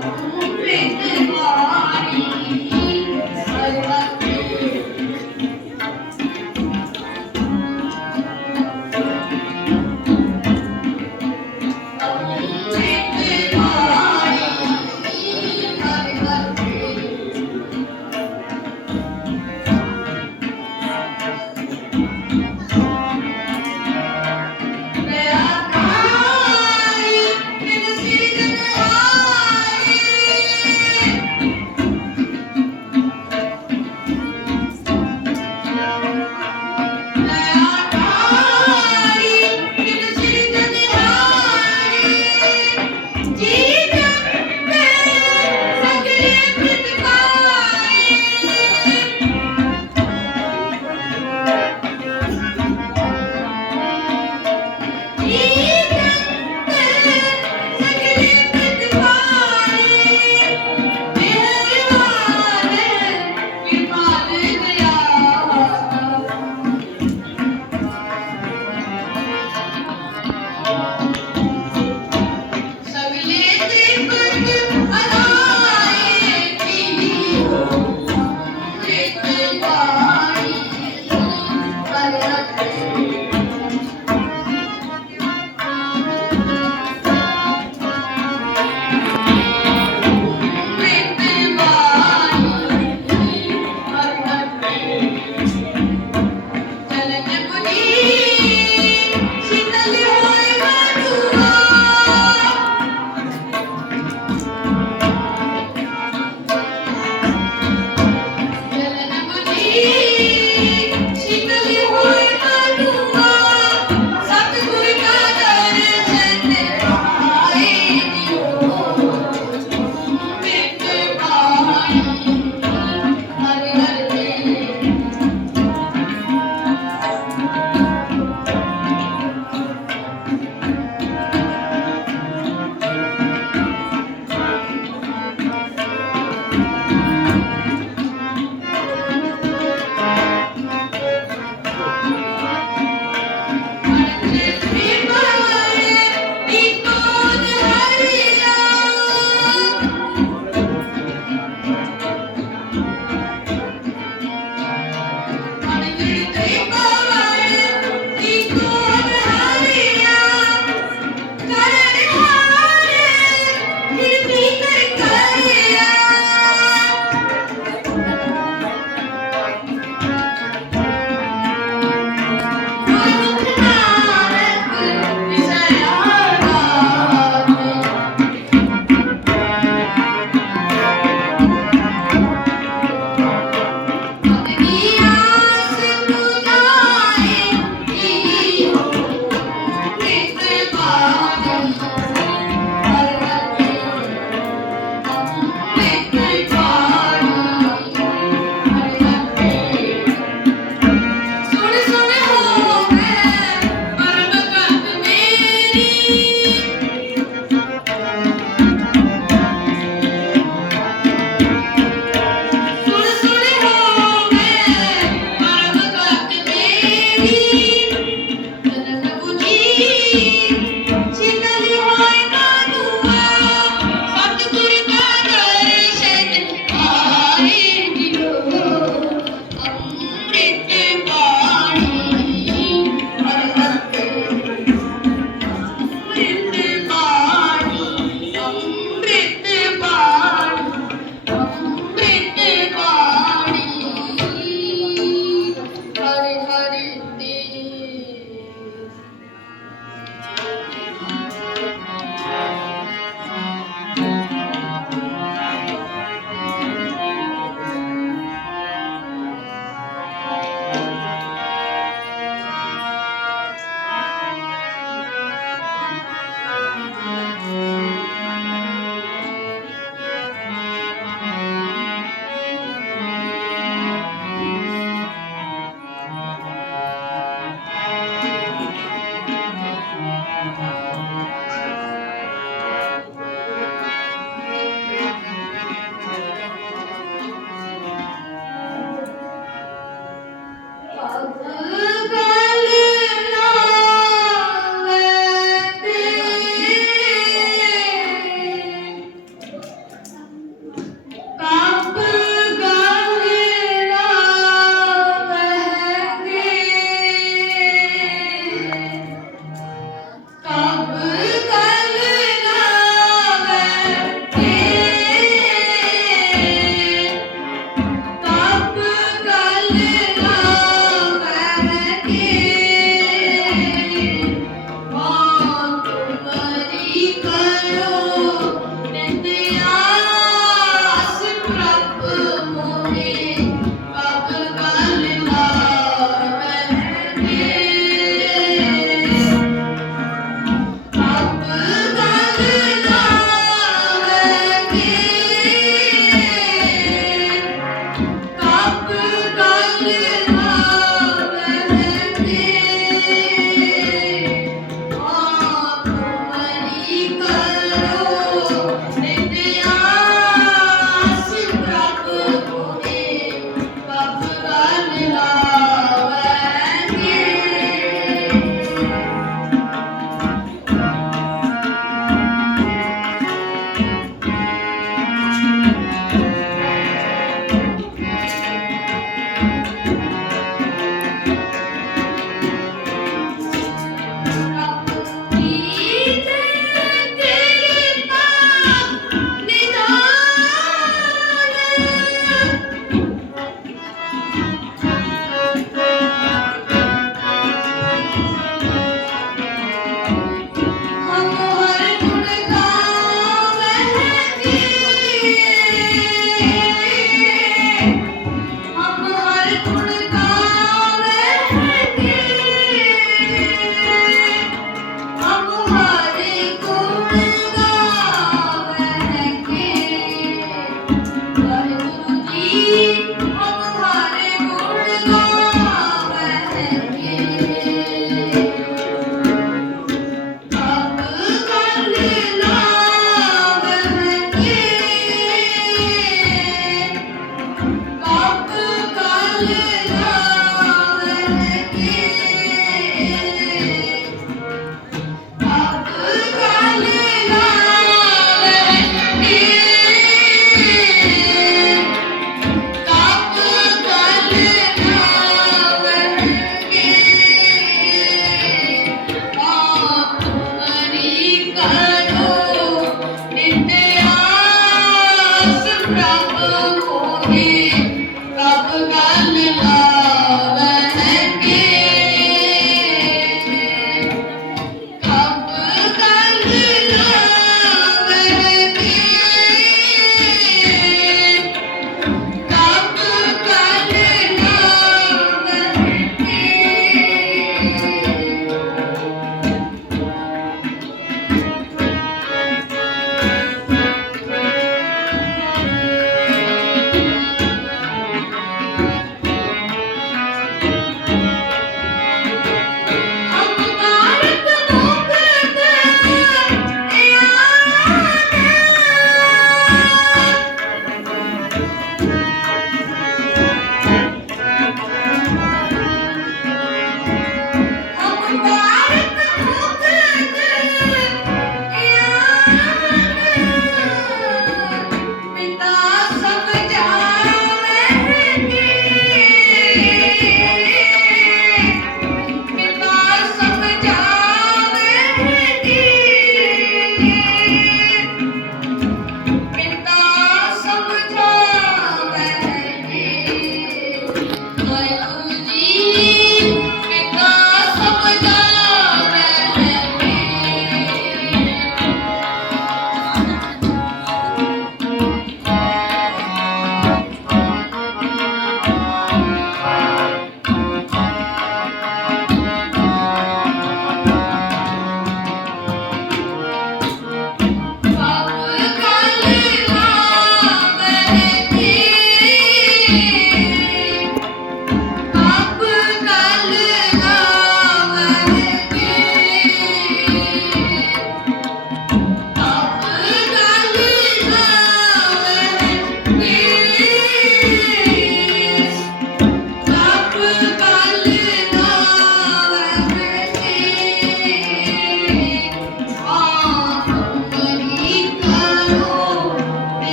Thank you. Yeah.